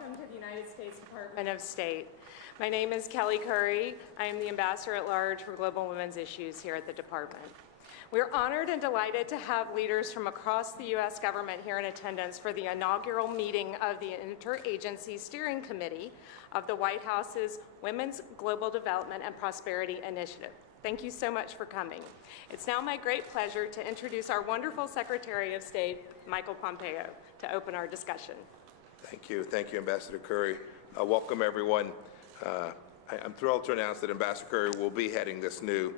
welcome to the United States Department of State. My name is Kelly Curry. I am the Ambassador at Large for Global Women's Issues here at the Department. We're honored and delighted to have leaders from across the U.S. government here in attendance for the inaugural meeting of the Interagency Steering Committee of the White House's Women's Global Development and Prosperity Initiative. Thank you so much for coming. It's now my great pleasure to introduce our wonderful Secretary of State, Michael Pompeo, to open our discussion. Thank you, Ambassador Curry. Welcome, everyone. I'm thrilled to announce that Ambassador Curry will be heading this new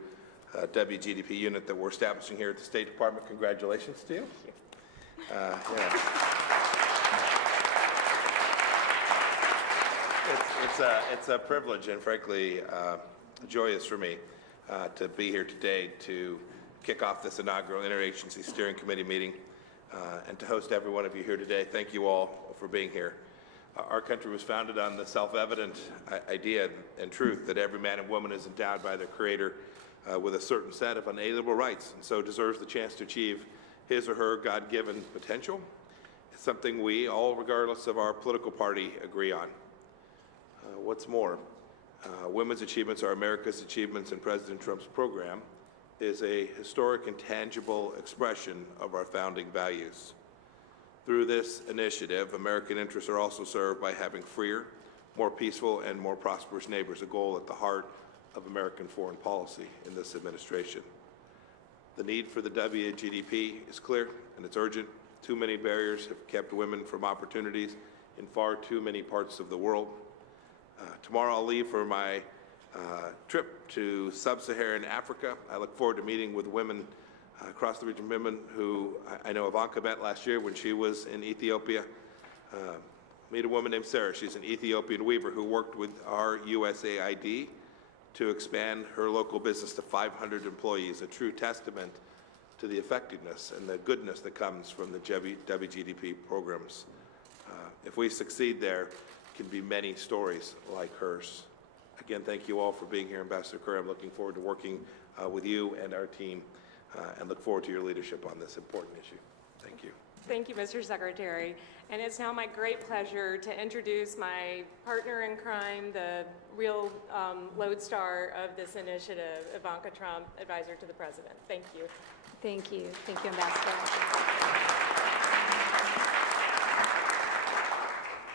WGDP unit that we're establishing here at the State Department. Congratulations to you. It's a privilege and, frankly, joyous for me to be here today to kick off this inaugural Interagency Steering Committee meeting and to host every one of you here today. Thank you all for being here. Our country was founded on the self-evident idea and truth that every man and woman is endowed by their Creator with a certain set of unalienable rights, and so deserves the chance to achieve his or her God-given potential. It's something we, all regardless of our political party, agree on. What's more, women's achievements are America's achievements, and President Trump's program is a historic and tangible expression of our founding values. Through this initiative, American interests are also served by having freer, more peaceful, and more prosperous neighbors, a goal at the heart of American foreign policy in this administration. The need for the WGDP is clear and it's urgent. Too many barriers have kept women from opportunities in far too many parts of the world. Tomorrow I'll leave for my trip to sub-Saharan Africa. I look forward to meeting with women across the region, women who I know Ivanka met last year when she was in Ethiopia. Meet a woman named Sarah. She's an Ethiopian weaver who worked with our USAID to expand her local business to 500 employees, a true testament to the effectiveness and the goodness that comes from the WGDP programs. If we succeed there, can be many stories like hers. Again, thank you all for being here, Ambassador Curry. I'm looking forward to working with you and our team and look forward to your leadership on this important issue. Thank you. Thank you, Mr. Secretary. And it's now my great pleasure to introduce my partner in crime, the real lodestar of this initiative, Ivanka Trump, Advisor to the President. Thank you. Thank you. Thank you, Ambassador.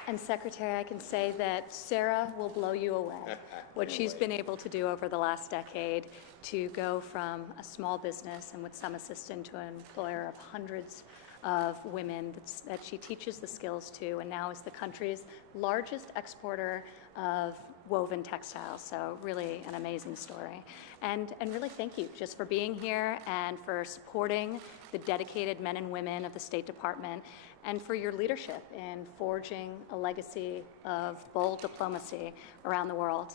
And Secretary, I can say that Sarah will blow you away. What she's been able to do over the last decade to go from a small business and with some assistance to an employer of hundreds of women that she teaches the skills to, and now is the country's largest exporter of woven textiles. So really an amazing story. And really thank you just for being here and for supporting the dedicated men and women of the State Department and for your leadership in forging a legacy of bold diplomacy around the world.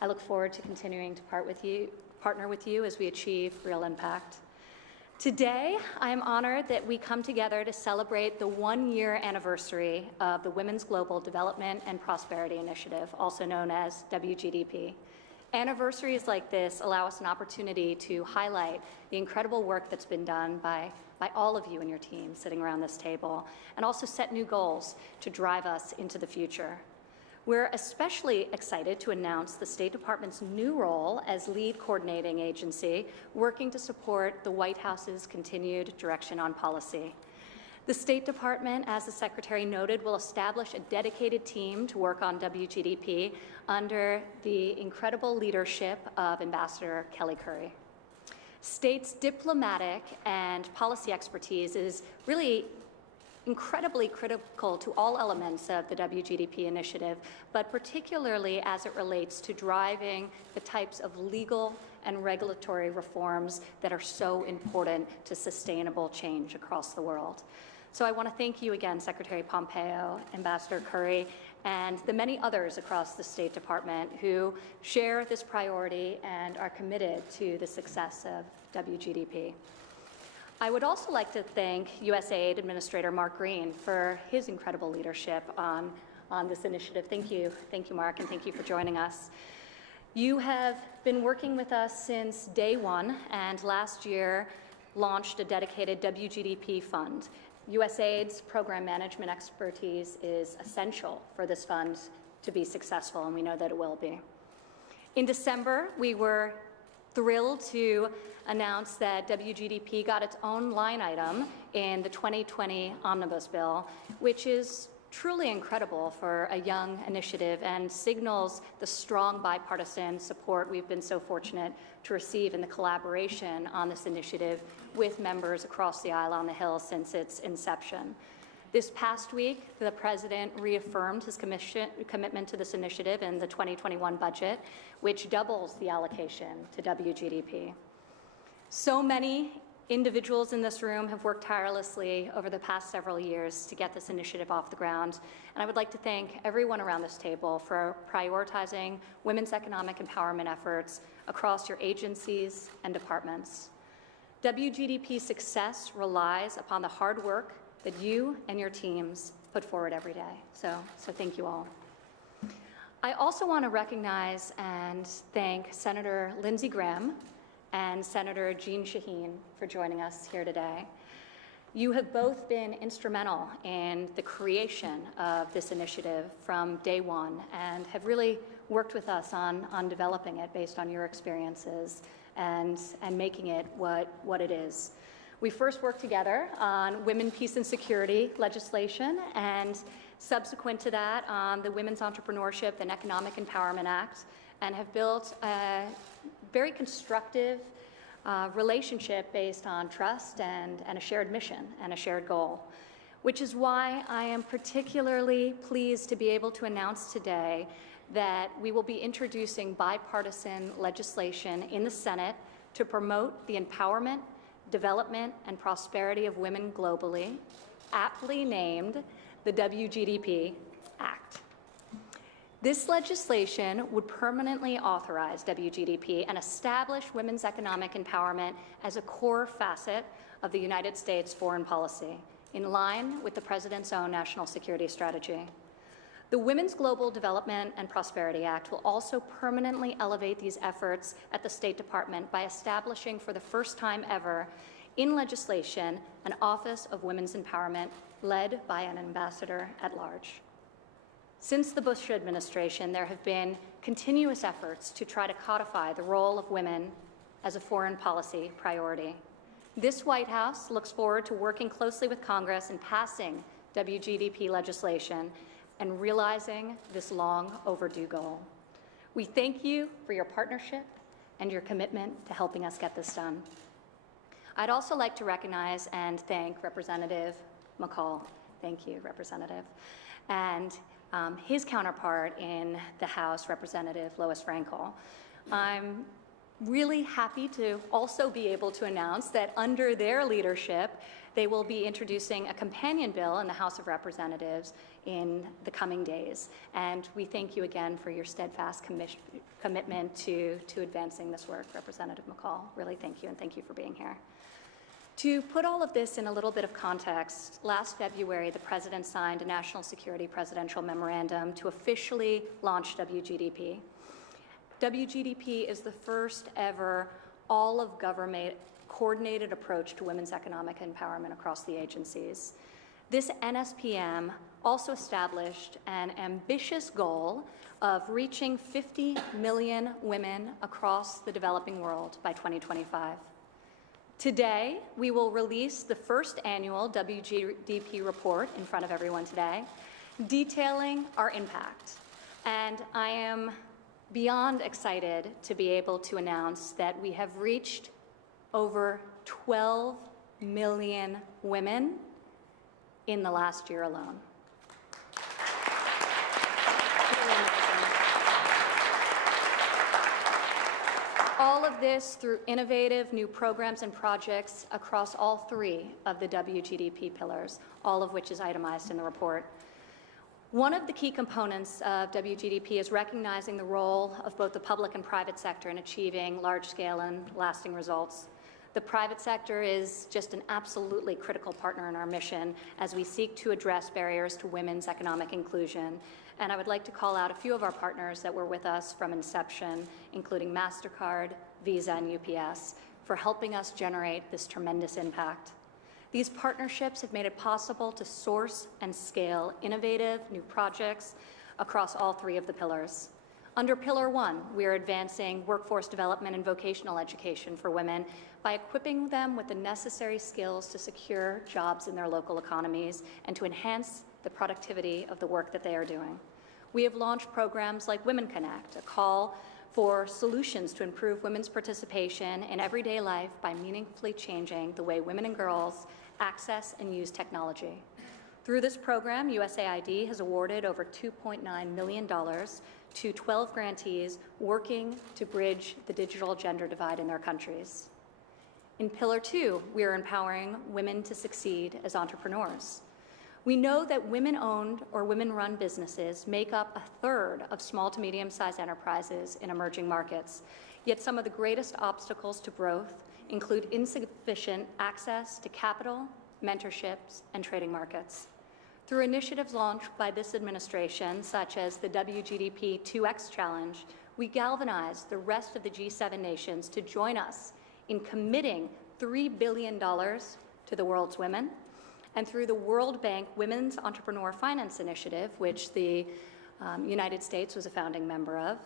I look forward to continuing to partner with you as we achieve real impact. Today, I am honored that we come together to celebrate the one-year anniversary of the Women's Global Development and Prosperity Initiative, also known as WGDP. Anniversaries like this allow us an opportunity to highlight the incredible work that's been done by all of you and your team sitting around this table, and also set new goals to drive us into the future. We're especially excited to announce the State Department's new role as lead coordinating agency, working to support the White House's continued direction on policy. The State Department, as the Secretary noted, will establish a dedicated team to work on WGDP under the incredible leadership of Ambassador Kelly Curry. State's diplomatic and policy expertise is really incredibly critical to all elements of the WGDP initiative, but particularly as it relates to driving the types of legal and regulatory reforms that are so important to sustainable change across the world. So I want to thank you again, Secretary Pompeo, Ambassador Curry, and the many others across the State Department who share this priority and are committed to the success of WGDP. I would also like to thank USAID Administrator Mark Green for his incredible leadership on this initiative. Thank you, Mark, and thank you for joining us. You have been working with us since day one, and last year launched a dedicated WGDP fund USAID's program management expertise is essential for this fund to be successful, and we know that it will be. In December, we were thrilled to announce that WGDP got its own line item in the 2020 Omnibus Bill, which is truly incredible for a young initiative and signals the strong bipartisan support we've been so fortunate to receive in the collaboration on this initiative with members across the aisle on the Hill since its inception. This past week, the President reaffirmed his commitment to this initiative in the 2021 budget, which doubles the allocation to WGDP. So many individuals in this room have worked tirelessly over the past several years to get this initiative off the ground, and I would like to thank everyone around this table for prioritizing women's economic empowerment efforts across your agencies and departments. WGDP's success relies upon the hard work that you and your teams put forward every day, so thank you all. I also want to recognize and thank Senator Lindsey Graham and Senator Jeanne Shaheen for joining us here today. You have both been instrumental in the creation of this initiative from day one and have really worked with us on developing it based on your experiences and making it what it is. We first worked together on women, peace, and security legislation, and subsequent to that on the Women's Entrepreneurship and Economic Empowerment Act, and have built a very constructive relationship based on trust and a shared mission and a shared goal, which is why I am particularly pleased to be able to announce today that we will be introducing bipartisan legislation in the Senate to promote the empowerment, development, and prosperity of women globally, aptly named the WGDP Act. This legislation would permanently authorize WGDP and establish women's economic empowerment as a core facet of the United States foreign policy, in line with the President's own national security strategy. The Women's Global Development and Prosperity Act will also permanently elevate these efforts at the State Department by establishing for the first time ever in legislation an Office of Women's Empowerment led by an ambassador at large. Since the Bush administration, there have been continuous efforts to try to codify the role of women as a foreign policy priority. This White House looks forward to working closely with Congress in passing WGDP legislation and realizing this long overdue goal. We thank you for your partnership and your commitment to helping us get this done. I'd also like to recognize and thank Representative McCall. Thank you, Representative. And his counterpart in the House, Representative Lois Frankel. I'm really happy to also be able to announce that under their leadership, they will be introducing a companion bill in the House of Representatives in the coming days. And we thank you again for your steadfast commitment to advancing this work, Representative McCall. Really thank you, and thank you for being here. To put all of this in a little bit of context, last February, the President signed a National Security Presidential Memorandum to officially launch WGDP. WGDP is the first ever all-of-government coordinated approach to women's economic empowerment across the agencies. This NSPM also established an ambitious goal of reaching 50 million women across the developing world by 2025. Today, we will release the first annual WGDP report in front of everyone today, detailing our impact. And I am beyond excited to be able to announce that we have reached over 12 million women in the last year alone. All of this through innovative new programs and projects across all three of the WGDP pillars, all of which is itemized in the report. One of the key components of WGDP is recognizing the role of both the public and private sector in achieving large-scale and lasting results. The private sector is just an absolutely critical partner in our mission as we seek to address barriers to women's economic inclusion. And I would like to call out a few of our partners that were with us from inception, including MasterCard, Visa, and UPS, for helping us generate this tremendous impact. These partnerships have made it possible to source and scale innovative new projects across all three of the pillars. Under Pillar 1, we are advancing workforce development and vocational education for women by equipping them with the necessary skills to secure jobs in their local economies and to enhance the productivity of the work that they are doing. We have launched programs like Women Connect, a call for solutions to improve women's participation in everyday life by meaningfully changing the way women and girls access and use technology. Through this program, USAID has awarded over $2.9 million to 12 grantees working to bridge the digital gender divide in their countries. In Pillar 2, we are empowering women to succeed as entrepreneurs. We know that women-owned or women-run businesses make up a third of small to medium-sized enterprises in emerging markets, yet some of the greatest obstacles to growth include insufficient access to capital, mentorships, and trading markets. Through initiatives launched by this administration, such as the WGDP 2X Challenge, we galvanized the rest of the G7 nations to join us in committing $3 billion to the world's women. And through the World Bank Women's Entrepreneur Finance Initiative, which the United States was a founding member of,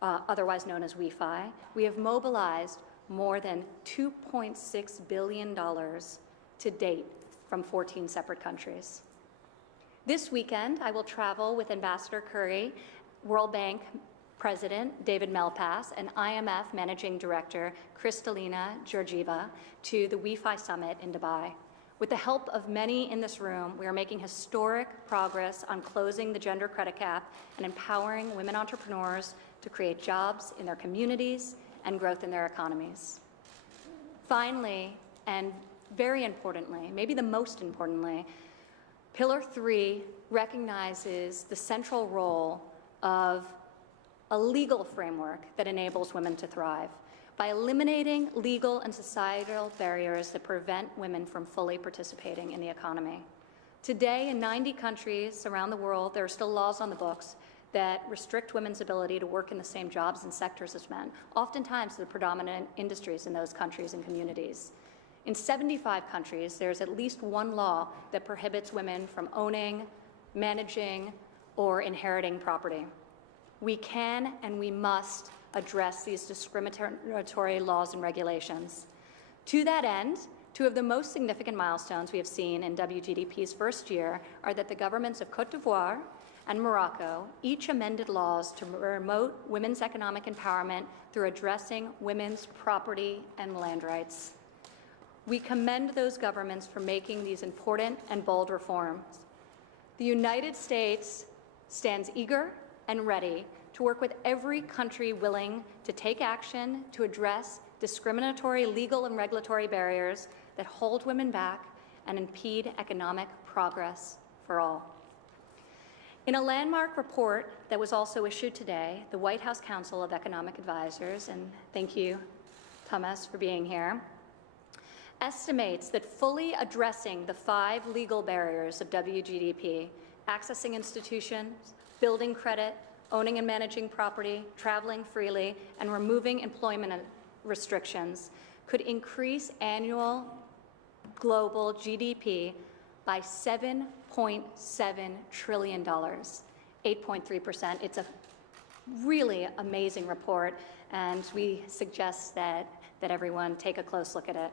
otherwise known as WEFI, we have mobilized more than $2.6 billion to date from 14 separate countries. This weekend, I will travel with Ambassador Curry, World Bank President David Malpass, and IMF Managing Director Kristalina Georgieva to the WEFI Summit in Dubai. With the help of many in this room, we are making historic progress on closing the gender credit gap and empowering women entrepreneurs to create jobs in their communities and growth in their economies. Finally, and very importantly, maybe the most importantly, Pillar 3 recognizes the central role of a legal framework that enables women to thrive by eliminating legal and societal barriers that prevent women from fully participating in the economy. Today, in 90 countries around the world, there are still laws on the books that restrict women's ability to work in the same jobs and sectors as men, oftentimes the predominant industries in those countries and communities. In 75 countries, there's at least one law that prohibits women from owning, managing, or inheriting property. We can and we must address these discriminatory laws and regulations. To that end, two of the most significant milestones we have seen in WGDP's first year are that the governments of Côte d'Ivoire and Morocco each amended laws to promote women's economic empowerment through addressing women's property and land rights. We commend those governments for making these important and bold reforms. The United States stands eager and ready to work with every country willing to take action to address discriminatory legal and regulatory barriers that hold women back and impede economic progress for all. In a landmark report that was also issued today, the White House Council of Economic Advisors, and thank you, Thomas, for being here, estimates that fully addressing the 5 legal barriers of WGDP, accessing institutions, building credit, owning and managing property, traveling freely, and removing employment restrictions could increase annual global GDP by $7.7 trillion, 8.3%. It's a really amazing report, and we suggest that everyone take a close look at it.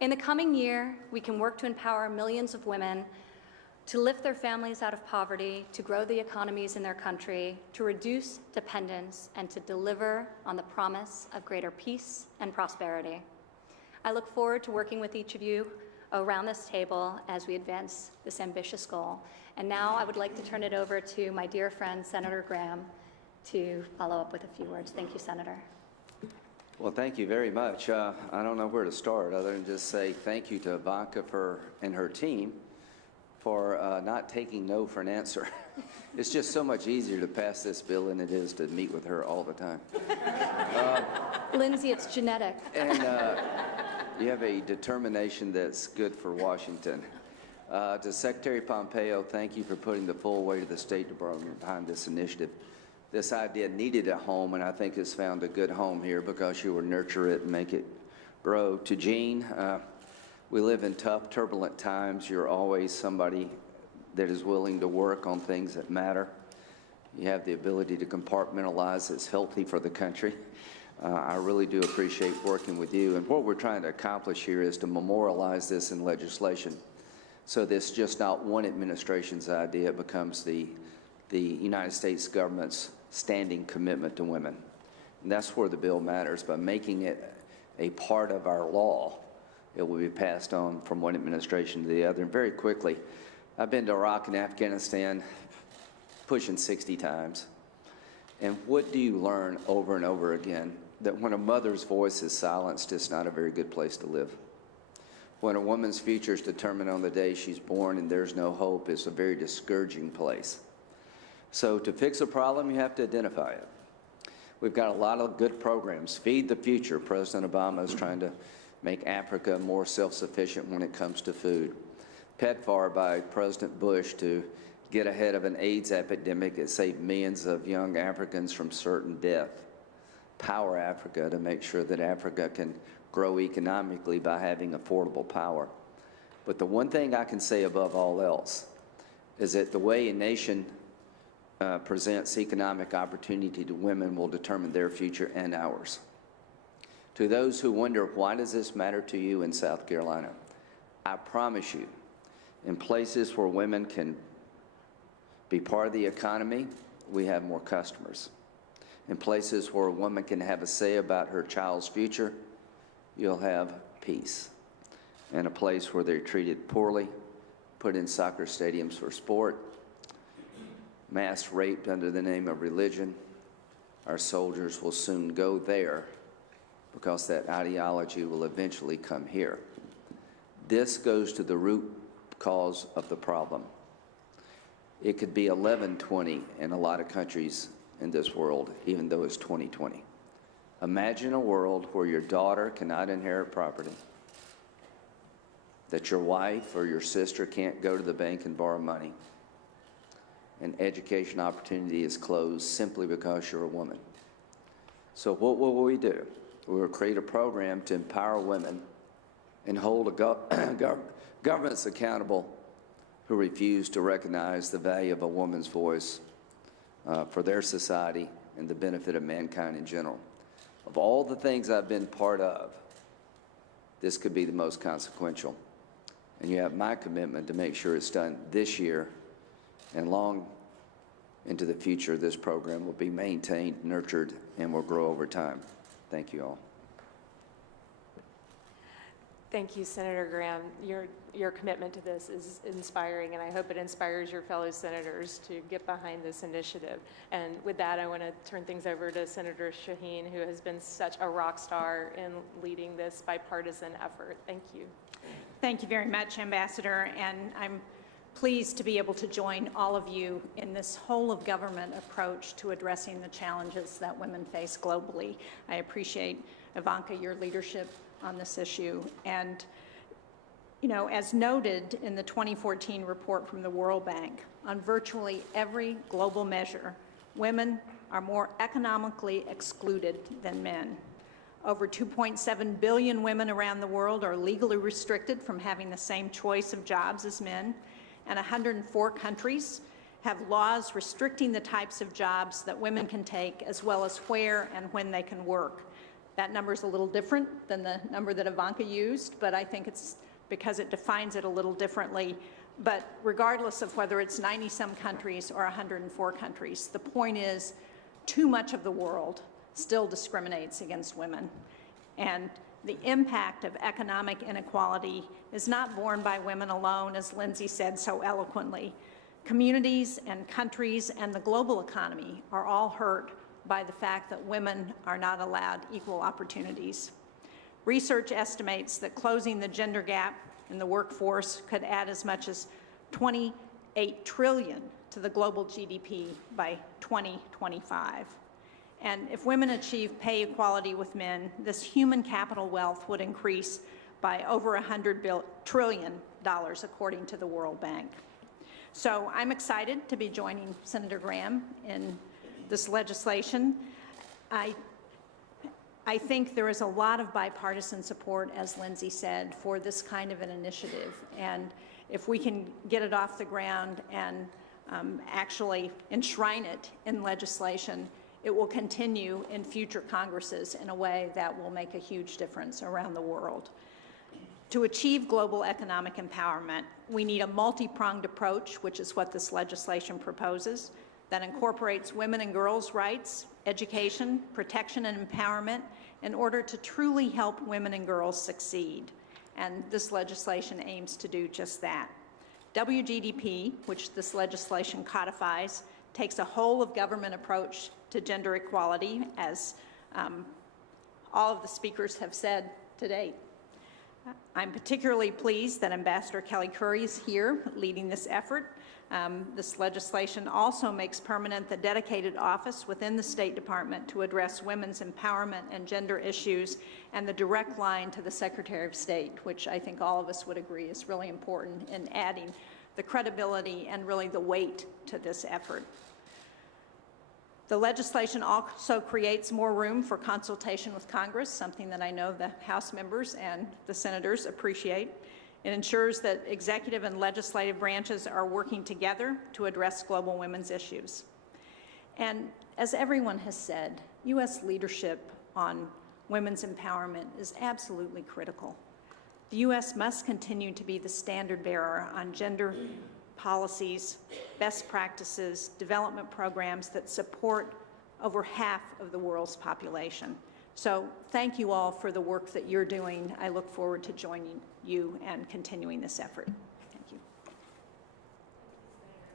In the coming year, we can work to empower millions of women to lift their families out of poverty, to grow the economies in their country, to reduce dependence, and to deliver on the promise of greater peace and prosperity. I look forward to working with each of you around this table as we advance this ambitious goal. And now I would like to turn it over to my dear friend, Senator Graham, to follow up with a few words. Thank you, Senator. Well, thank you very much. I don't know where to start other than just say thank you to Ivanka and her team for not taking no for an answer. It's just so much easier to pass this bill than it is to meet with her all the time. Lindsay, it's genetic. And you have a determination that's good for Washington. To Secretary Pompeo, thank you for putting the full weight of the State Department behind this initiative. This idea needed a home, and I think it's found a good home here because you will nurture it and make it grow. To Jean, We live in tough, turbulent times. You're always somebody that is willing to work on things that matter. You have the ability to compartmentalize. It's healthy for the country. I really do appreciate working with you. And what we're trying to accomplish here is to memorialize this in legislation. So this just not one administration's idea, it becomes the United States government's standing commitment to women. And that's where the bill matters. By making it a part of our law, it will be passed on from one administration to the other. And very quickly, I've been to Iraq and Afghanistan pushing 60 times. And what do you learn over and over again? That when a mother's voice is silenced, it's not a very good place to live. When a woman's future is determined on the day she's born and there's no hope, it's a very discouraging place. So to fix a problem, you have to identify it. We've got a lot of good programs. Feed the Future. President Obama is trying to make Africa more self-sufficient when it comes to food. PEPFAR by President Bush to get ahead of an AIDS epidemic that saved millions of young Africans from certain death. Power Africa to make sure that Africa can grow economically by having affordable power. But the one thing I can say above all else is that the way a nation presents economic opportunity to women will determine their future and ours. To those who wonder, why does this matter to you in South Carolina? I promise you, in places where women can be part of the economy, we have more customers. In places where a woman can have a say about her child's future, you'll have peace. In a place where they're treated poorly, put in soccer stadiums for sport, mass raped under the name of religion, our soldiers will soon go there because that ideology will eventually come here. This goes to the root cause of the problem. It could be 1120 in a lot of countries in this world, even though it's 2020. Imagine a world where your daughter cannot inherit property, that your wife or your sister can't go to the bank and borrow money, and education opportunity is closed simply because you're a woman. So what will we do? We will create a program to empower women and hold governments accountable who refuse to recognize the value of a woman's voice for their society and the benefit of mankind in general. Of all the things I've been part of, this could be the most consequential. And you have my commitment to make sure it's done this year, and long into the future, this program will be maintained, nurtured, and will grow over time. Thank you all. Thank you, Senator Graham. Your commitment to this is inspiring, and I hope it inspires your fellow senators to get behind this initiative. And with that, I want to turn things over to Senator Shaheen, who has been such a rock star in leading this bipartisan effort. Thank you. Thank you very much, Ambassador, and I'm pleased to be able to join all of you in this whole-of-government approach to addressing the challenges that women face globally. I appreciate, Ivanka, your leadership on this issue. And, you know, as noted in the 2014 report from the World Bank, on virtually every global measure, women are more economically excluded than men. Over 2.7 billion women around the world are legally restricted from having the same choice of jobs as men, and 104 countries have laws restricting the types of jobs that women can take, as well as where and when they can work. That number is a little different than the number that Ivanka used, but I think it's because it defines it a little differently. But regardless of whether it's 90-some countries or 104 countries, the point is too much of the world still discriminates against women. And the impact of economic inequality is not borne by women alone, as Lindsay said so eloquently. Communities and countries and the global economy are all hurt by the fact that women are not allowed equal opportunities. Research estimates that closing the gender gap in the workforce could add as much as $28 trillion to the global GDP by 2025. And if women achieve pay equality with men, this human capital wealth would increase by over $100 trillion, according to the World Bank. So I'm excited to be joining Senator Graham in this legislation. I I think there is a lot of bipartisan support, as Lindsay said, for this kind of an initiative. And if we can get it off the ground and actually enshrine it in legislation, it will continue in future Congresses in a way that will make a huge difference around the world. To achieve global economic empowerment, we need a multi-pronged approach, which is what this legislation proposes, that incorporates women and girls' rights, education, protection, and empowerment in order to truly help women and girls succeed. And this legislation aims to do just that. WGDP, which this legislation codifies, takes a whole-of-government approach to gender equality, as all of the speakers have said to date. I'm particularly pleased that Ambassador Kelly Curry is here leading this effort. This legislation also makes permanent the dedicated office within the State Department to address women's empowerment and gender issues, and the direct line to the Secretary of State, which I think all of us would agree is really important in adding the credibility and really the weight to this effort. The legislation also creates more room for consultation with Congress, something that I know the House members and the senators appreciate. It ensures that executive and legislative branches are working together to address global women's issues. And as everyone has said, U.S. leadership on women's empowerment is absolutely critical. The U.S. must continue to be the standard bearer on gender policies, best practices, development programs that support over half of the world's population. So thank you all for the work that you're doing. I look forward to joining you and continuing this effort. Thank you.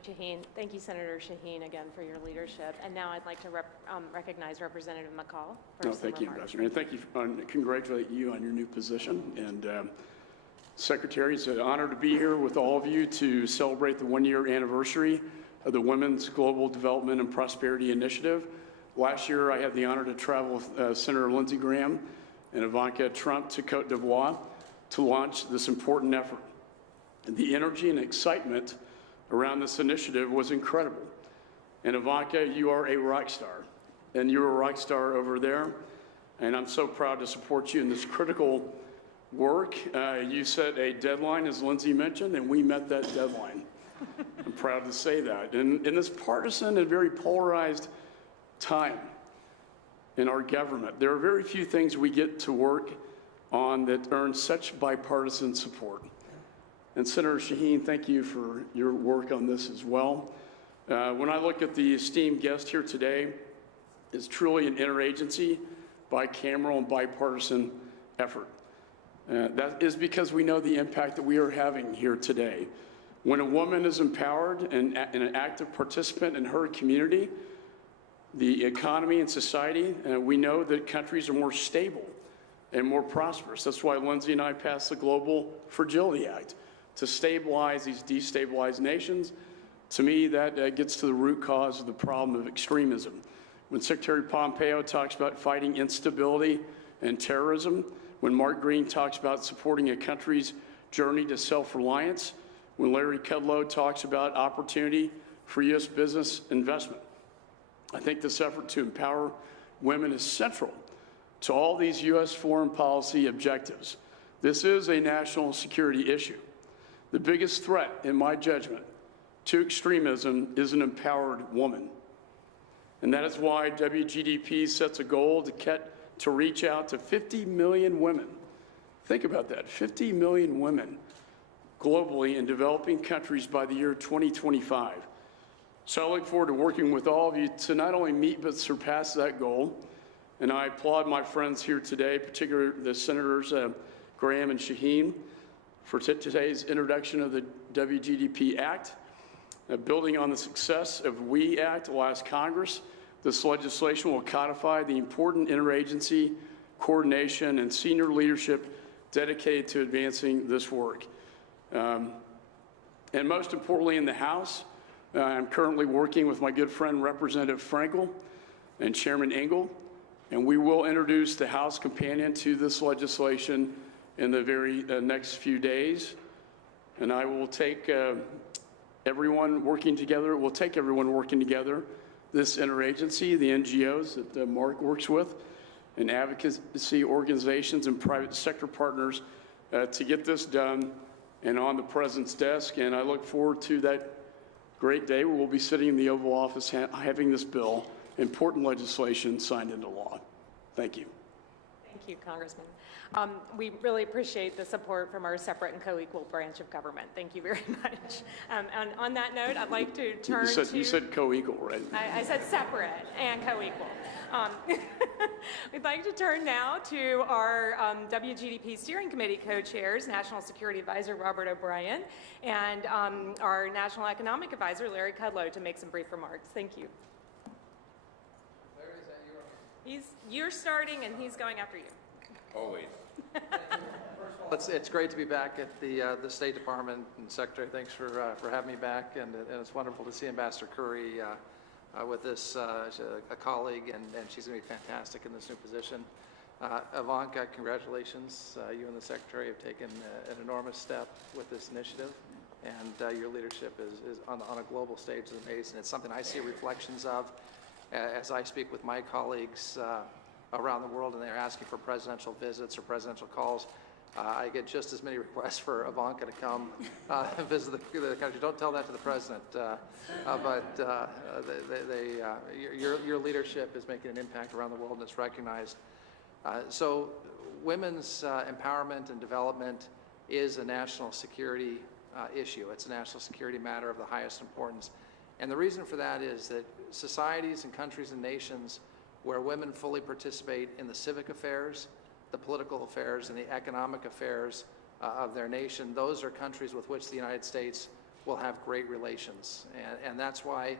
Shaheen. Thank you, Senator Shaheen, again for your leadership. And now I'd like to recognize Representative McCall for some Thank you, remarks. Ambassador, and thank you, and congratulate you on your new position. And Secretary, it's an honor to be here with all of you to celebrate the one-year anniversary of the Women's Global Development and Prosperity Initiative. Last year, I had the honor to travel with Senator Lindsey Graham and Ivanka Trump to Côte d'Ivoire to launch this important effort. And the energy and excitement around this initiative was incredible. And Ivanka, you are a rock star, and you're a rock star over there. And I'm so proud to support you in this critical work. You set a deadline, as Lindsay mentioned, and we met that deadline. I'm proud to say that. And in this partisan and very polarized time in our government, there are very few things we get to work on that earn such bipartisan support. And Senator Shaheen, thank you for your work on this as well. When I look at the esteemed guest here today, it's truly an interagency, bicameral, and bipartisan effort. That is because we know the impact that we are having here today. When a woman is empowered and an active participant in her community, the economy and society, we know that countries are more stable and more prosperous. That's why Lindsay and I passed the Global Fragility Act to stabilize these destabilized nations. To me, that gets to the root cause of the problem of extremism. When Secretary Pompeo talks about fighting instability and terrorism, when Mark Green talks about supporting a country's journey to self-reliance, when Larry Kudlow talks about opportunity for U.S. business investment. I think this effort to empower women is central to all these U.S. foreign policy objectives. This is a national security issue. The biggest threat, in my judgment, to extremism is an empowered woman. And that is why WGDP sets a goal to reach out to 50 million women. Think about that, 50 million women globally in developing countries by the year 2025. So I look forward to working with all of you to not only meet but surpass that goal. And I applaud my friends here today, particularly the Senators Graham and Shaheen, for today's introduction of the WGDP Act. Building on the success of WE Act last Congress, this legislation will codify the important interagency coordination and senior leadership dedicated to advancing this work. And most importantly, in the House, I'm currently working with my good friend Representative Frankel and Chairman Engel, and we will introduce the House companion to this legislation in the very next few days. And I will take everyone working together, this interagency, the NGOs that Mark works with, and advocacy organizations and private sector partners to get this done and on the President's desk. And I look forward to that great day where we'll be sitting in the Oval Office having this bill, important legislation, signed into law. Thank you. Thank you, Congressman. We really appreciate the support from our separate and co-equal branch of government. Thank you very much. And on that note, I'd like to turn You said co-equal, right? I said separate and co-equal. We'd like to turn now to our WGDP Steering Committee co-chairs, National Security Advisor Robert O'Brien and our National Economic Advisor Larry Kudlow, to make some brief remarks. Thank you. Larry, is that you? You're starting and he's going after you. Always. It's great to be back at the State Department, and Secretary, thanks for having me back, and it's wonderful to see Ambassador Curry with this a colleague, and she's going to be fantastic in this new position. Ivanka, congratulations. You and the Secretary have taken an enormous step with this initiative, and your leadership is on a global stage is amazing. It's something I see reflections of as I speak with my colleagues around the world, and they're asking for presidential visits or presidential calls. I get just as many requests for Ivanka to come and visit the country. Don't tell that to the president, your leadership is making an impact around the world, and it's recognized. So women's empowerment and development is a national security issue. It's a national security matter of the highest importance. And the reason for that is that societies and countries and nations where women fully participate in the civic affairs, the political affairs, and the economic affairs of their nation, those are countries with which the United States will have great relations. And that's why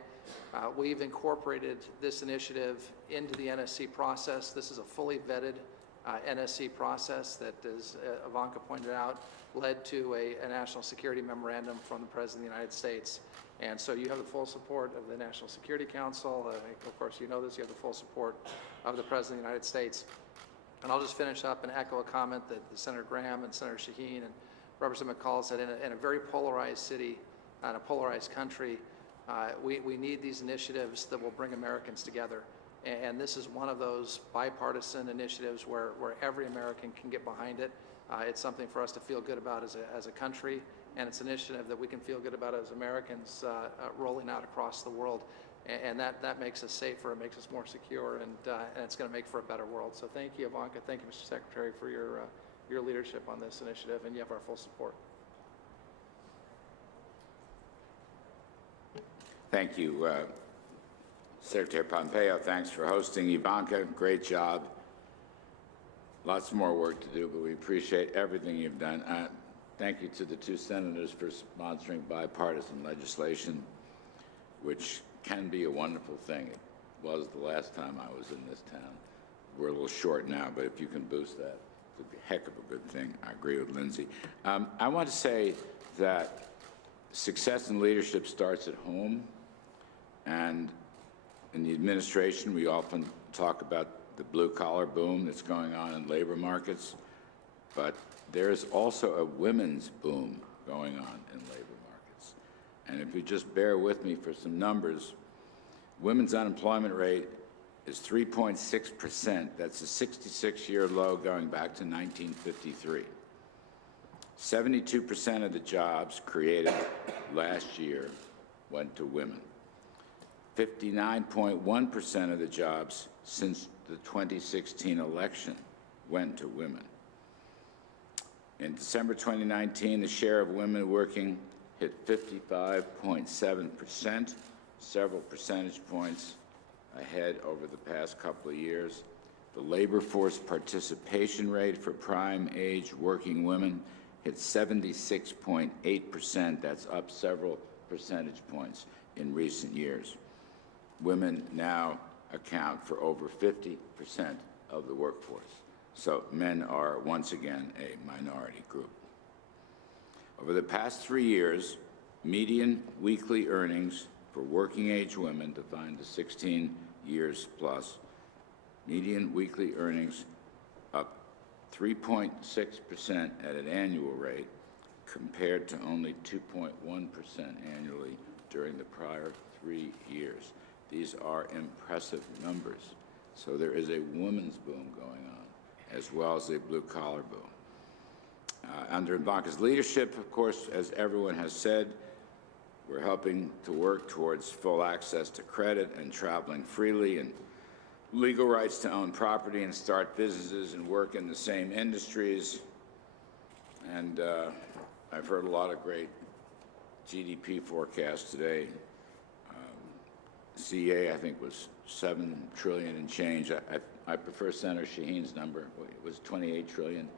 we've incorporated this initiative into the NSC process. This is a fully vetted NSC process that, as Ivanka pointed out, led to a national security memorandum from the President of the United States. And so you have the full support of the National Security Council. Of course, you know this, you have the full support of the President of the United States. And I'll just finish up and echo a comment that Senator Graham and Senator Shaheen and Representative McCall said. In a very polarized city, in a polarized country, we need these initiatives that will bring Americans together. And this is one of those bipartisan initiatives where every American can get behind it. It's something for us to feel good about as a country, and it's an initiative that we can feel good about as Americans rolling out across the world. And that makes us safer, it makes us more secure, and it's going to make for a better world. So thank you, Ivanka. Thank you, Mr. Secretary, for your leadership on this initiative, and you have our full support. Thank you, Secretary Pompeo. Thanks for hosting. Ivanka, great job. Lots more work to do, but we appreciate everything you've done. Thank you to the two senators for sponsoring bipartisan legislation, which can be a wonderful thing. It was the last time I was in this town. We're a little short now, but if you can boost that, it's a heck of a good thing. I agree with Lindsay. I want to say that success in leadership starts at home, and in the administration, we often talk about the blue-collar boom that's going on in labor markets, but there's also a women's boom going on in labor markets. And if you just bear with me for some numbers, women's unemployment rate is 3.6%. That's a 66-year low going back to 1953. 72% of the jobs created last year went to women. 59.1% of the jobs since the 2016 election went to women. In December 2019, the share of women working hit 55.7%, several percentage points ahead over the past couple of years. The labor force participation rate for prime age working women hit 76.8%. That's up several percentage points in recent years. Women now account for over 50% of the workforce. So men are once again a minority group. Over the past 3 years, median weekly earnings for working age women, defined as 16 years plus, median weekly earnings up 3.6% at an annual rate, compared to only 2.1% annually during the prior 3 years. These are impressive numbers. So there is a women's boom going on, as well as a blue-collar boom. Under Ivanka's leadership, of course, as everyone has said, we're helping to work towards full access to credit and traveling freely and legal rights to own property and start businesses and work in the same industries. And I've heard a lot of great GDP forecasts today. CA, I think, was 7 trillion and change. I prefer Senator Shaheen's number. It was 28 trillion.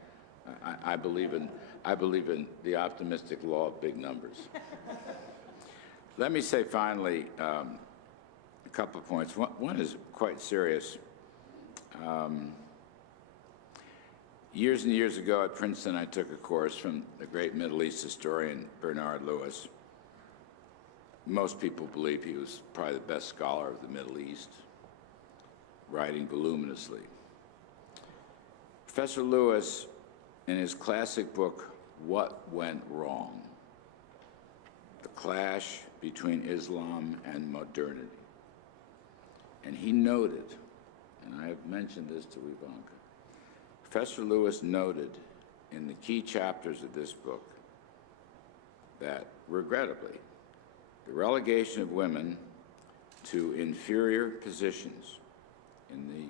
I believe in the optimistic law of big numbers. Let me say finally a couple of points. One is quite serious. Years and years ago at Princeton, I took a course from the great Middle East historian Bernard Lewis. Most people believe he was probably the best scholar of the Middle East, writing voluminously. Professor Lewis, in his classic book, What Went Wrong? The Clash Between Islam and Modernity. And he noted, and I have mentioned this to Ivanka, Professor Lewis noted in the key chapters of this book that, regrettably, the relegation of women to inferior positions in the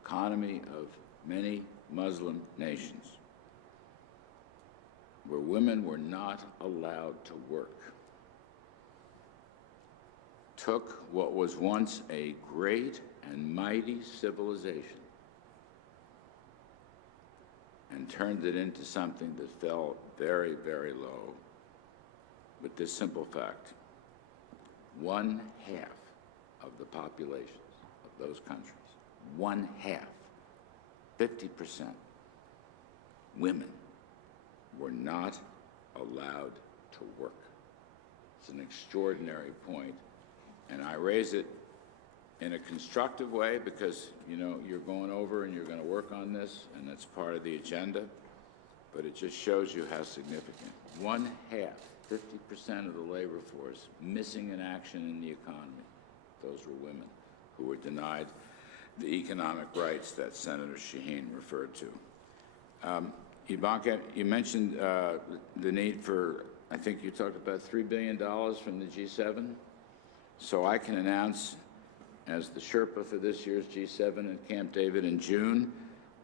economy of many Muslim nations, where women were not allowed to work, took what was once a great and mighty civilization and turned it into something that fell very, very low with this simple fact: 1/2 of the populations of those countries, 1/2, 50%, women were not allowed to work. It's an extraordinary point, and I raise it in a constructive way because, you know, you're going over and you're going to work on this, and that's part of the agenda, but it just shows you how significant. 1/2, 50% of the labor force missing in action in the economy. Those were women who were denied the economic rights that Senator Shaheen referred to. Ivanka, you mentioned the need for, I think you talked about $3 billion from the G7. So I can announce, as the Sherpa for this year's G7 in Camp David in June,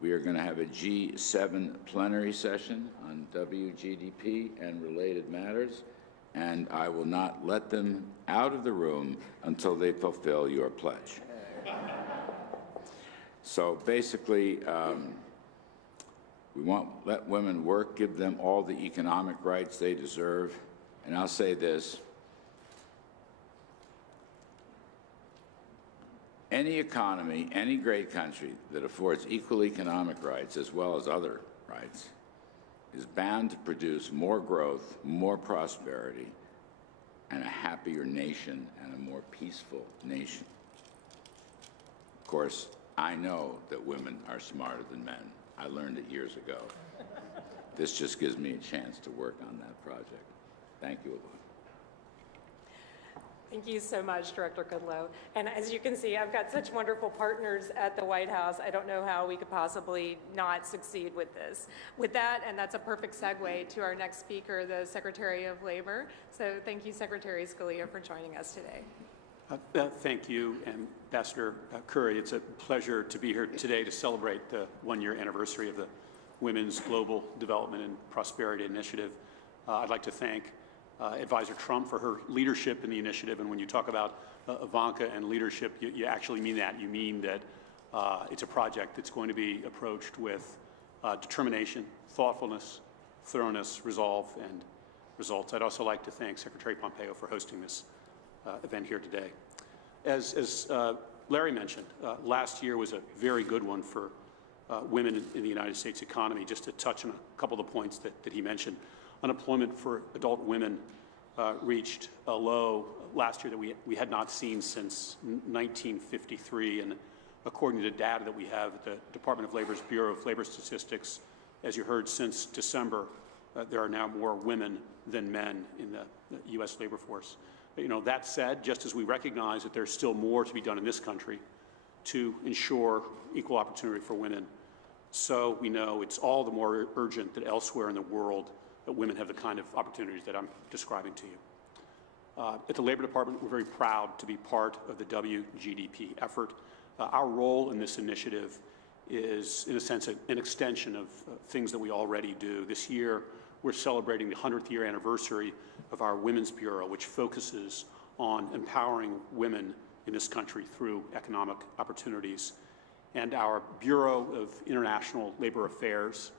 we are going to have a G7 plenary session on WGDP and related matters, and I will not let them out of the room until they fulfill your pledge. So basically, we won't let women work, give them all the economic rights they deserve. And I'll say this: any economy, any great country that affords equal economic rights as well as other rights is bound to produce more growth, more prosperity, and a happier nation and a more peaceful nation. Of course, I know that women are smarter than men. I learned it years ago. This just gives me a chance to work on that project. Thank you, Ivanka. Thank you so much, Director Goodloe. And as you can see, I've got such wonderful partners at the White House. I don't know how we could possibly not succeed with this. With that, and that's a perfect segue to our next speaker, the Secretary of Labor. So thank you, Secretary Scalia, for joining us today. Thank you, Ambassador Curry. It's a pleasure to be here today to celebrate the one-year anniversary of the Women's Global Development and Prosperity Initiative. I'd like to thank Advisor Trump for her leadership in the initiative. And when you talk about Ivanka and leadership, you actually mean that. You mean that it's a project that's going to be approached with determination, thoughtfulness, thoroughness, resolve, and results. I'd also like to thank Secretary Pompeo for hosting this event here today. As Larry mentioned, last year was a very good one for women in the United States economy. Just to touch on a couple of the points that he mentioned, unemployment for adult women reached a low last year that we had not seen since 1953. And according to the data that we have at the Department of Labor's Bureau of Labor Statistics, as you heard, since December, there are now more women than men in the U.S. labor force. You know, that said, just as we recognize that there's still more to be done in this country to ensure equal opportunity for women. So we know it's all the more urgent that elsewhere in the world that women have the kind of opportunities that I'm describing to you. At the Labor Department, we're very proud to be part of the WGDP effort. Our role in this initiative is, in a sense, an extension of things that we already do. This year, we're celebrating the 100th year anniversary of our Women's Bureau, which focuses on empowering women in this country through economic opportunities. And our Bureau of International Labor Affairs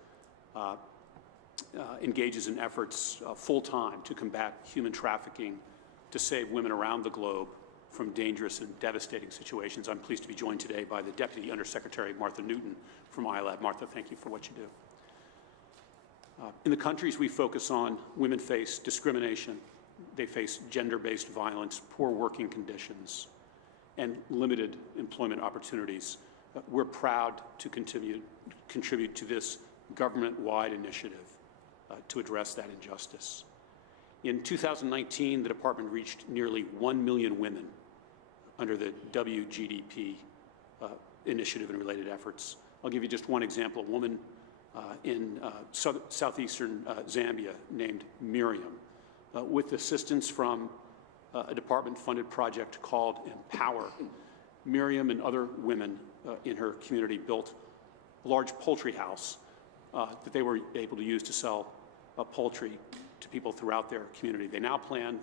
engages in efforts full-time to combat human trafficking, to save women around the globe from dangerous and devastating situations. I'm pleased to be joined today by the Deputy Undersecretary, Martha Newton, from ILAB. Martha, thank you for what you do. In the countries we focus on, women face discrimination. They face gender-based violence, poor working conditions, and limited employment opportunities. We're proud to contribute to this government-wide initiative to address that injustice. In 2019, the department reached nearly 1 million women under the WGDP initiative and related efforts. I'll give you just one example. A woman in southeastern Zambia named Miriam, with assistance from a department-funded project called Empower. Miriam and other women in her community built a large poultry house that they were able to use to sell poultry to people throughout their community. They now plan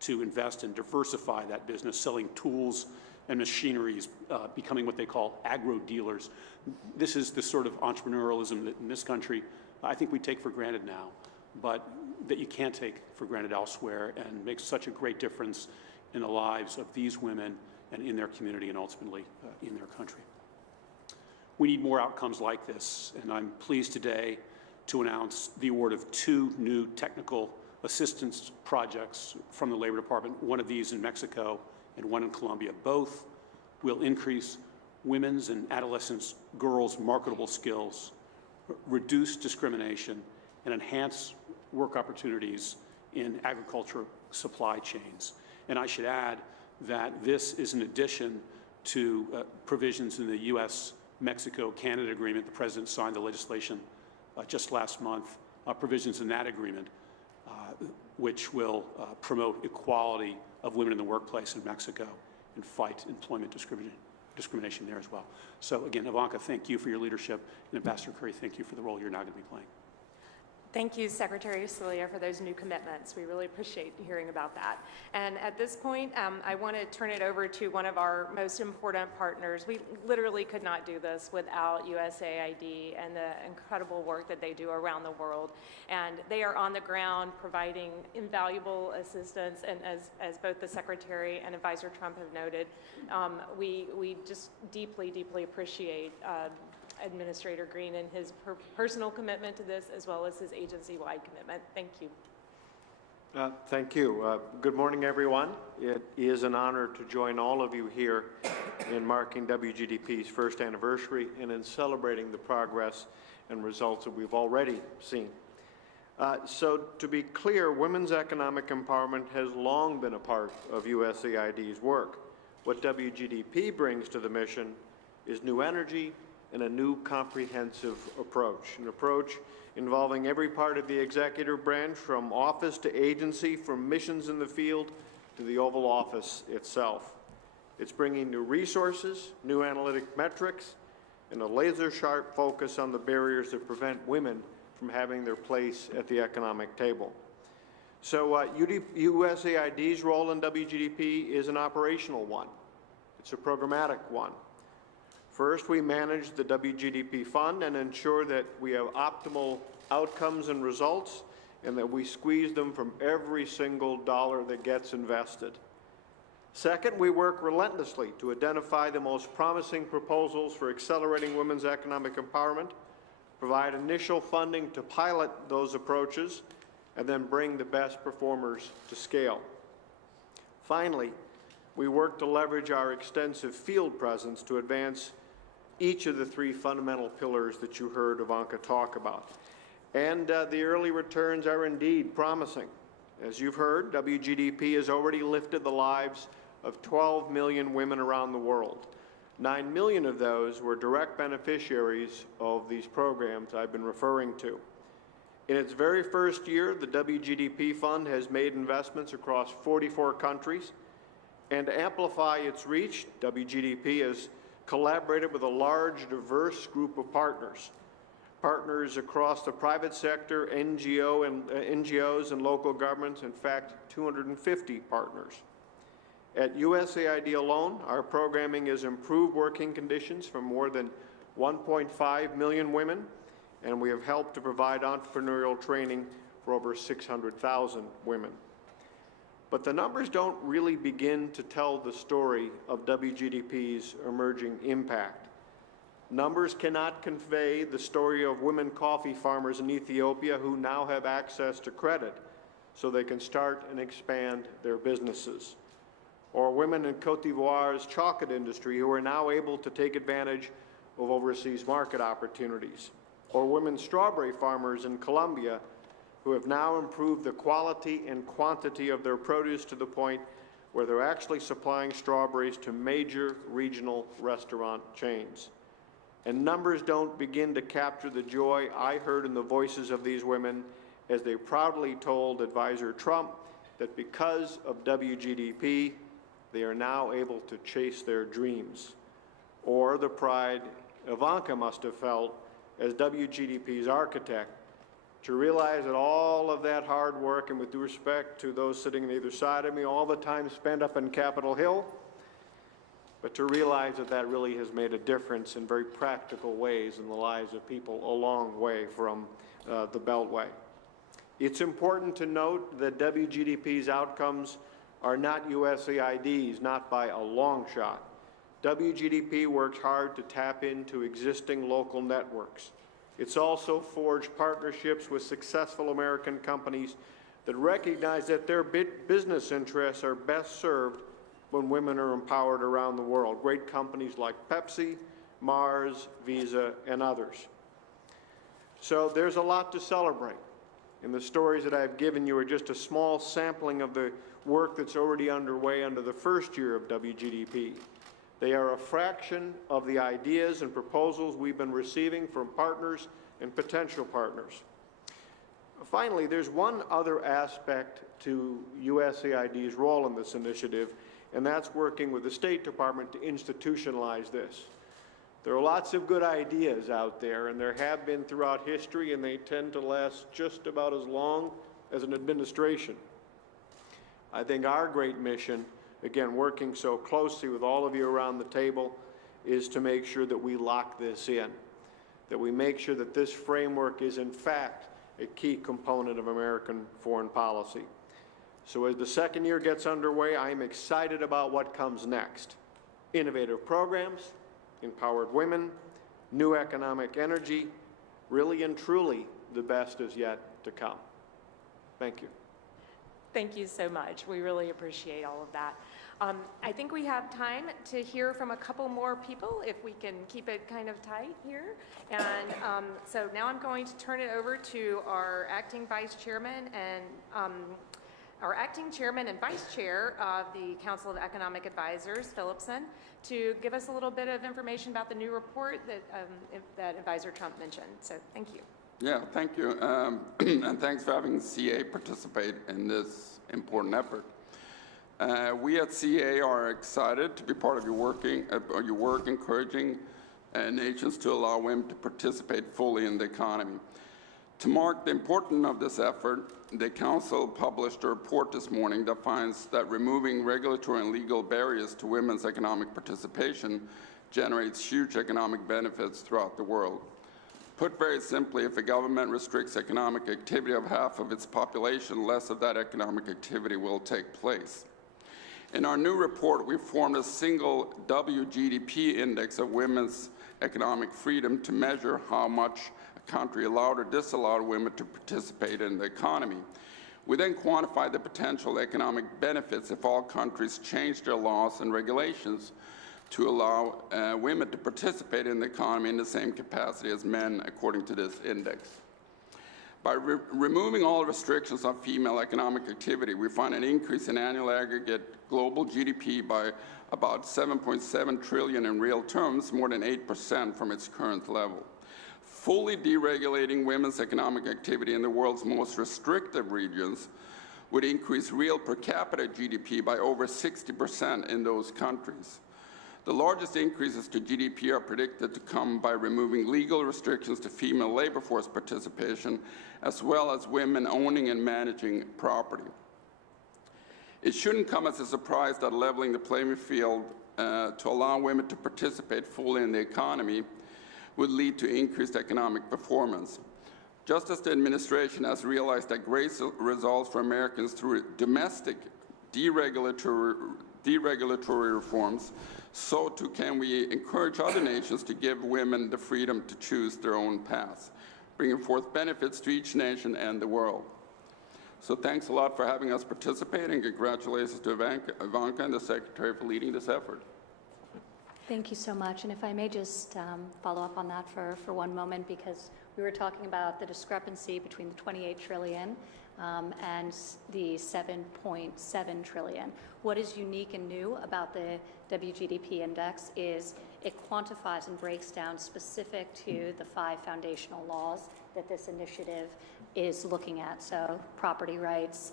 to invest and diversify that business, selling tools and machineries, becoming what they call agro-dealers. This is the sort of entrepreneurialism that in this country I think we take for granted now, but that you can't take for granted elsewhere, and makes such a great difference in the lives of these women and in their community and ultimately in their country. We need more outcomes like this, and I'm pleased today to announce the award of 2 new technical assistance projects from the Labor Department, one of these in Mexico and one in Colombia. Both will increase women's and adolescent girls' marketable skills, reduce discrimination, and enhance work opportunities in agriculture supply chains. And I should add that this is in addition to provisions in the U.S.-Mexico-Canada agreement. The President signed the legislation just last month, provisions in that agreement, which will promote equality of women in the workplace in Mexico and fight employment discrimination there as well. So again, Ivanka, thank you for your leadership, and Ambassador Curry, thank you for the role you're now going to be playing. Thank you, Secretary Celia, for those new commitments. We really appreciate hearing about that. And at this point, I want to turn it over to one of our most important partners. We literally could not do this without USAID and the incredible work that they do around the world. And they are on the ground providing invaluable assistance. And as both the Secretary and Advisor Trump have noted, we just deeply, deeply appreciate Administrator Green and his personal commitment to this, as well as his agency-wide commitment. Thank you. Thank you. Good morning, everyone. It is an honor to join all of you here in marking WGDP's first anniversary and in celebrating the progress and results that we've already seen. So to be clear, women's economic empowerment has long been a part of USAID's work. What WGDP brings to the mission is new energy and a new comprehensive approach, an approach involving every part of the executive branch, from office to agency, from missions in the field to the Oval Office itself. It's bringing new resources, new analytic metrics, and a laser-sharp focus on the barriers that prevent women from having their place at the economic table. So USAID's role in WGDP is an operational one. It's a programmatic one. First, we manage the WGDP fund and ensure that we have optimal outcomes and results, and that we squeeze them from every single dollar that gets invested. Second, we work relentlessly to identify the most promising proposals for accelerating women's economic empowerment, provide initial funding to pilot those approaches, and then bring the best performers to scale. Finally, we work to leverage our extensive field presence to advance each of the 3 fundamental pillars that you heard Ivanka talk about. And the early returns are indeed promising. As you've heard, WGDP has already lifted the lives of 12 million women around the world. 9 million of those were direct beneficiaries of these programs I've been referring to. In its very first year, the WGDP Fund has made investments across 44 countries, and to amplify its reach, WGDP has collaborated with a large, diverse group of partners across the private sector, NGOs and local governments, in fact, 250 partners. At USAID alone, our programming has improved working conditions for more than 1.5 million women, and we have helped to provide entrepreneurial training for over 600,000 women. But the numbers don't really begin to tell the story of WGDP's emerging impact. Numbers cannot convey the story of women coffee farmers in Ethiopia who now have access to credit so they can start and expand their businesses, or women in Cote d'Ivoire's chocolate industry who are now able to take advantage of overseas market opportunities, or women strawberry farmers in Colombia who have now improved the quality and quantity of their produce to the point where they're actually supplying strawberries to major regional restaurant chains. And numbers don't begin to capture the joy I heard in the voices of these women as they proudly told Advisor Trump that because of WGDP, they are now able to chase their dreams. Or the pride Ivanka must have felt as WGDP's architect, to realize that all of that hard work, and with due respect to those sitting on either side of me, all the time spent up in Capitol Hill, but to realize that that really has made a difference in very practical ways in the lives of people a long way from the Beltway. It's important to note that WGDP's outcomes are not USAID's, not by a long shot. WGDP works hard to tap into existing local networks. It's also forged partnerships with successful American companies that recognize that their business interests are best served when women are empowered around the world. Great companies like Pepsi, Mars, Visa, and others. So there's a lot to celebrate. And the stories that I've given you are just a small sampling of the work that's already underway under the first year of WGDP. They are a fraction of the ideas and proposals we've been receiving from partners and potential partners. Finally, there's one other aspect to USAID's role in this initiative, and that's working with the State Department to institutionalize this. There are lots of good ideas out there, and there have been throughout history, and they tend to last just about as long as an administration. I think our great mission, again, working so closely with all of you around the table, is to make sure that we lock this in, that we make sure that this framework is, in fact, a key component of American foreign policy. So as the second year gets underway, I am excited about what comes next. Innovative programs, empowered women, new economic energy, really and truly, the best is yet to come. Thank you. Thank you so much. We really appreciate all of that. I think we have time to hear from a couple more people if we can keep it kind of tight here. And so now I'm going to turn it over to our acting vice chairman and our acting chairman and vice chair of the Council of Economic Advisors, Phillipson, to give us a little bit of information about the new report that Advisor Trump mentioned. So thank you. Yeah, thank you. And thanks for having CA participate in this important effort. We at CA are excited to be part of your work encouraging nations to allow women to participate fully in the economy. To mark the importance of this effort, the Council published a report this morning that finds that removing regulatory and legal barriers to women's economic participation generates huge economic benefits throughout the world. Put very simply, if a government restricts economic activity of half of its population, less of that economic activity will take place. In our new report, we formed a single WGDP index of women's economic freedom to measure how much a country allowed or disallowed women to participate in the economy. We then quantified the potential economic benefits if all countries changed their laws and regulations to allow women to participate in the economy in the same capacity as men, according to this index. By removing all restrictions on female economic activity, we find an increase in annual aggregate global GDP by about 7.7 trillion in real terms, more than 8% from its current level. Fully deregulating women's economic activity in the world's most restrictive regions would increase real per capita GDP by over 60% in those countries. The largest increases to GDP are predicted to come by removing legal restrictions to female labor force participation, as well as women owning and managing property. It shouldn't come as a surprise that leveling the playing field to allow women to participate fully in the economy would lead to increased economic performance. Just as the administration has realized that great results for Americans through domestic deregulatory reforms, so too can we encourage other nations to give women the freedom to choose their own paths, bringing forth benefits to each nation and the world. So thanks a lot for having us participate, and congratulations to Ivanka and the Secretary for leading this effort. Thank you so much. And if I may just follow up on that for one moment, because we were talking about the discrepancy between the 28 trillion and the 7.7 trillion. What is unique and new about the WGDP index is it quantifies and breaks down specific to the 5 foundational laws that this initiative is looking at. So property rights,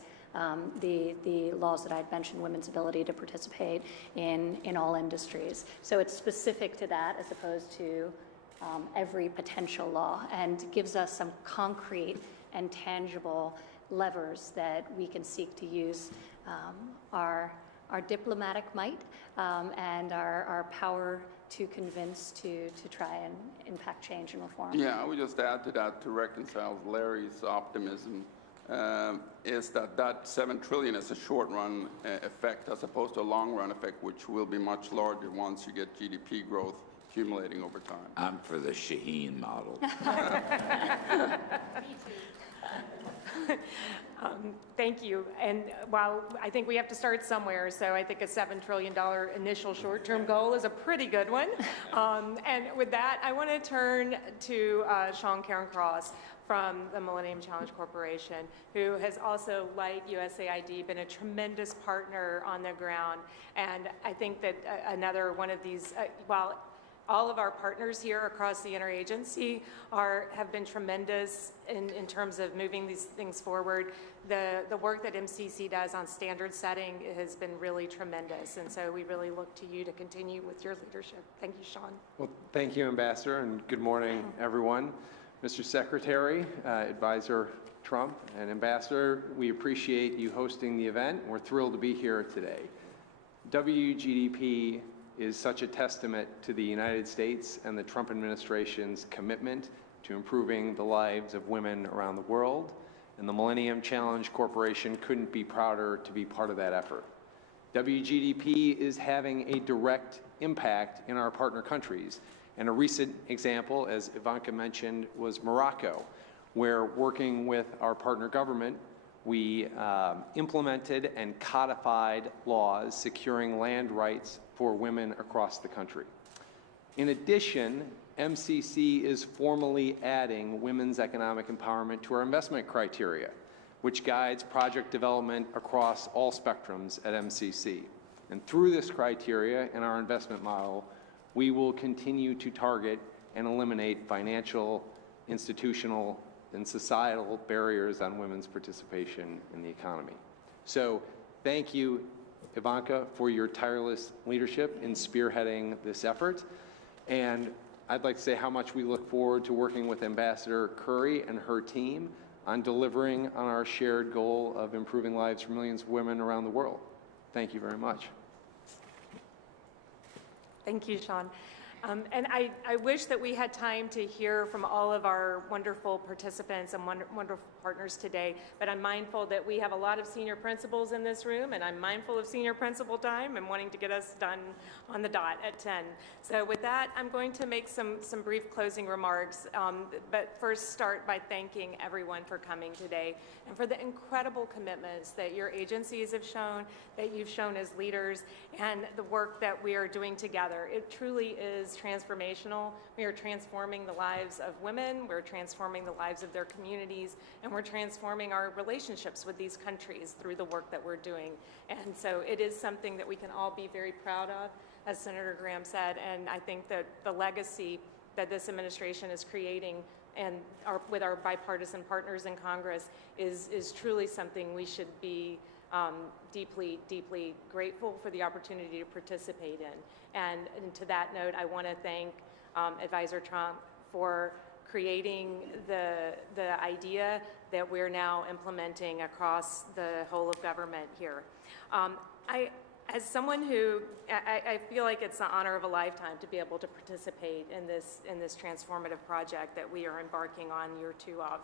the laws that I'd mentioned, women's ability to participate in all industries. So it's specific to that as opposed to every potential law, and gives us some concrete and tangible levers that we can seek to use our diplomatic might and our power to convince to try and impact change and reform. Yeah, I would just add to that, to reconcile Larry's optimism, is that 7 trillion is a short-run effect as opposed to a long-run effect, which will be much larger once you get GDP growth accumulating over time. I'm for the Shaheen model. Thank you. And while I think we have to start somewhere, so I think a $7 trillion initial short-term goal is a pretty good one. And with that, I want to turn to Sean Cairncross from the Millennium Challenge Corporation, who has also, like USAID, been a tremendous partner on the ground. And I think that another one of these, while all of our partners here across the interagency have been tremendous in terms of moving these things forward. The work that MCC does on standard setting has been really tremendous, and so we really look to you to continue with your leadership. Thank you, Sean. Well, thank you, Ambassador, and good morning, everyone. Mr. Secretary, Advisor Trump, and Ambassador, we appreciate you hosting the event. We're thrilled to be here today. WGDP is such a testament to the United States and the Trump administration's commitment to improving the lives of women around the world, and the Millennium Challenge Corporation couldn't be prouder to be part of that effort. WGDP is having a direct impact in our partner countries, and a recent example, as Ivanka mentioned, was Morocco, where, working with our partner government, we implemented and codified laws securing land rights for women across the country. In addition, MCC is formally adding women's economic empowerment to our investment criteria, which guides project development across all spectrums at MCC. And through this criteria and our investment model, we will continue to target and eliminate financial, institutional, and societal barriers on women's participation in the economy. So thank you, Ivanka, for your tireless leadership in spearheading this effort. And I'd like to say how much we look forward to working with Ambassador Curry and her team on delivering on our shared goal of improving lives for millions of women around the world. Thank you very much. Thank you, Sean. And I wish that we had time to hear from all of our wonderful participants and wonderful partners today, but I'm mindful that we have a lot of senior principals in this room, and I'm mindful of senior principal time and wanting to get us done on the dot at 10. So with that, I'm going to make some brief closing remarks, but first start by thanking everyone for coming today and for the incredible commitments that your agencies have shown, that you've shown as leaders, and the work that we are doing together. It truly is is transformational. We are transforming the lives of women, we're transforming the lives of their communities, and we're transforming our relationships with these countries through the work that we're doing. And so it is something that we can all be very proud of, as Senator Graham said, and I think that the legacy that this administration is creating and with our bipartisan partners in Congress is truly something we should be deeply, deeply grateful for the opportunity to participate in. And to that note, I want to thank Advisor Trump for creating the idea that we're now implementing across the whole of government here. As someone who, I feel like it's the honor of a lifetime to be able to participate in this transformative project that we are embarking on year 2 of.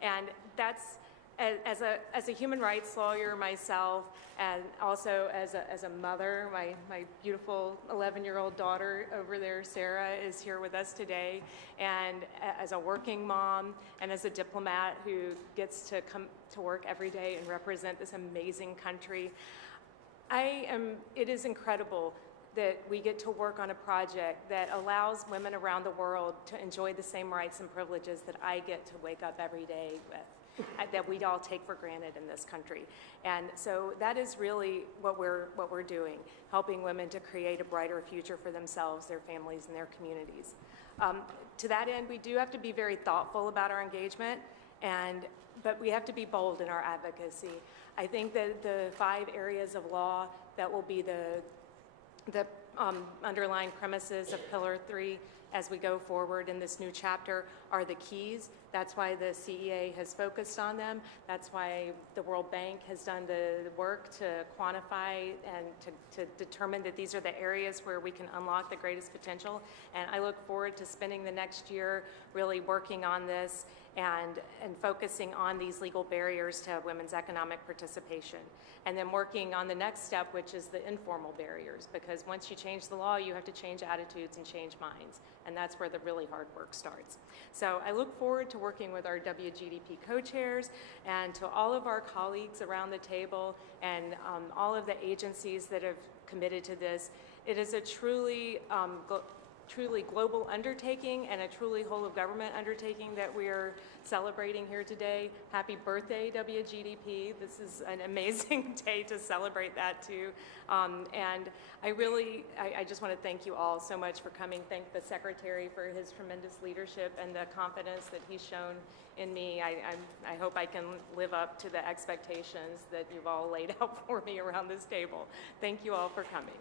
And that's, as a human rights lawyer myself, and also as a mother, my beautiful 11-year-old daughter over there, Sarah, is here with us today, and as a working mom, and as a diplomat who gets to come to work every day and represent this amazing country. It is incredible that we get to work on a project that allows women around the world to enjoy the same rights and privileges that I get to wake up every day with, that we all take for granted in this country. And so that is really what we're doing, helping women to create a brighter future for themselves, their families, and their communities. To that end, we do have to be very thoughtful about our engagement, but we have to be bold in our advocacy. I think that the 5 areas of law that will be the underlying premises of Pillar 3 as we go forward in this new chapter are the keys. That's why the CEA has focused on them. That's why the World Bank has done the work to quantify and to determine that these are the areas where we can unlock the greatest potential. And I look forward to spending the next year really working on this and focusing on these legal barriers to women's economic participation. And then working on the next step, which is the informal barriers, because once you change the law, you have to change attitudes and change minds. And that's where the really hard work starts. So I look forward to working with our WGDP co-chairs and to all of our colleagues around the table and all of the agencies that have committed to this. It is a truly global undertaking and a truly whole of government undertaking that we're celebrating here today. Happy birthday, WGDP. This is an amazing day to celebrate that too. And I just want to thank you all so much for coming. Thank the Secretary for his tremendous leadership and the confidence that he's shown in me. I hope I can live up to the expectations that you've all laid out for me around this table. Thank you all for coming.